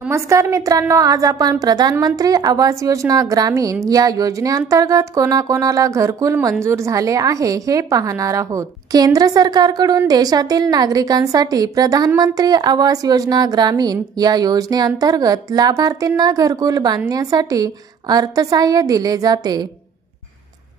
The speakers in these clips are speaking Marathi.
नमस्कार मित्रांनो, आज आपण प्रधानमंत्री आवास योजना ग्रामीण या योजनेअंतर्गत कोणाकोणाला घरकुल मंजूर झाले आहे हे पाहणार आहोत। केंद्र सरकारकडून देशातील नागरिकांसाठी प्रधानमंत्री आवास योजना ग्रामीण या योजनेअंतर्गत लाभार्थींना घरकुल बांधण्यासाठी अर्थसहाय्य दिले जाते।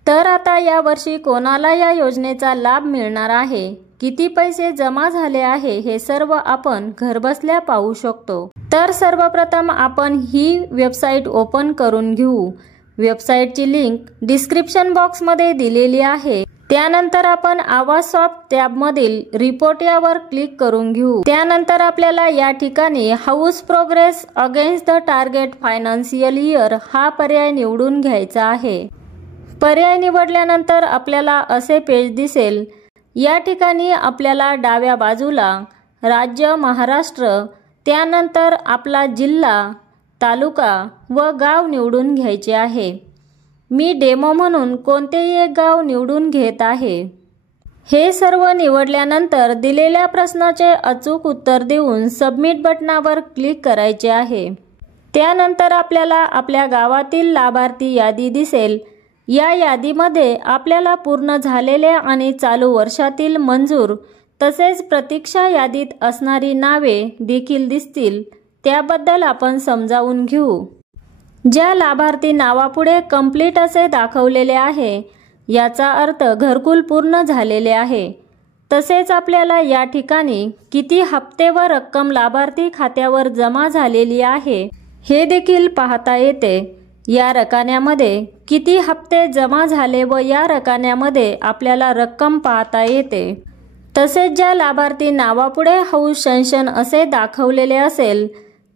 तर आता या वर्षी कोणाला या योजनेचा लाभ मिळणार आहे, किती पैसे जमा झाले आहे हे सर्व आपण घरबसल्या पाहू शकतो। तर सर्वप्रथम आपण ही वेबसाईट ओपन करून घेऊ। वेबसाईटची लिंक डिस्क्रिप्शन बॉक्स मध्ये दिलेली आहे। त्यानंतर आपण आवास सॉफ्ट टॅब मधील रिपोर्ट यावर क्लिक करून घेऊ। त्यानंतर आपल्याला या ठिकाणी house progress against the target financial year हा पर्याय निवडून घ्यायचा आहे। पर्याय निवडल्यानंतर आपल्याला असे पेज दिसेल। या ठिकाणी आपल्याला डाव्या बाजूला राज्य महाराष्ट्र, त्यानंतर आपला जिल्हा, तालुका व गाव निवडून घ्यायचे आहे। मी डेमो म्हणून कोणतेही एक गाव निवडून घेत आहे। हे सर्व निवडल्यानंतर दिलेल्या प्रश्नाचे अचूक उत्तर देऊन सबमिट बटनावर क्लिक करायचे आहे। त्यानंतर आपल्याला आपल्या गावातील लाभार्थी यादी दिसेल। या यादीमध्ये आपल्याला पूर्ण झालेल्या आणि चालू वर्षातील मंजूर तसेच प्रतीक्षा यादीत असणारी नावे देखील दिसतील। त्याबद्दल आपण समजावून घेऊ। ज्या लाभार्थी नावापुढे कंप्लीट असे दाखवलेले आहे याचा अर्थ घरकुल पूर्ण झालेले आहे। तसेच आपल्याला या ठिकाणी किती हप्ते व रक्कम लाभार्थी खात्यावर जमा झालेली आहे हे देखील पाहता येते। या रकान्यामध्ये किती हप्ते जमा झाले व या रकान्यामध्ये आपल्याला रक्कम पाहता येते। तसेच ज्या लाभार्थी नावापुढे हाऊस सॅंक्शन असे दाखवलेले असेल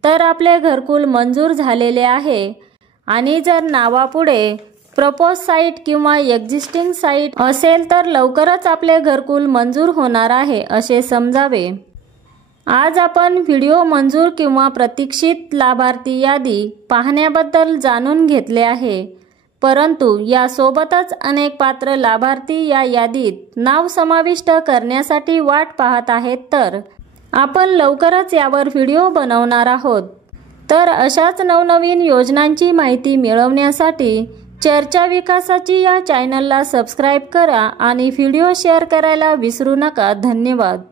तर आपले घरकुल मंजूर झालेले आहे, आणि जर नावापुढे प्रपोज साईट किंवा एक्झिस्टिंग साईट असेल तर लवकरच आपले घरकुल मंजूर होणार आहे असे समजावे। आज आपण व्हिडिओ मंजूर किंवा प्रतीक्षित लाभार्थी यादी पाहण्याबद्दल जाणून घेतले आहे, परंतु यासोबतच अनेक पात्र लाभार्थी या यादीत नाव समाविष्ट करण्यासाठी वाट पाहत आहेत। तर आपण लवकरच यावर व्हिडिओ बनवणार आहोत। तर अशाच नवनवीन योजनांची माहिती मिळवण्यासाठी चर्चा विकासाची या चॅनलला सबस्क्राईब करा आणि व्हिडिओ शेअर करायला विसरू नका। धन्यवाद।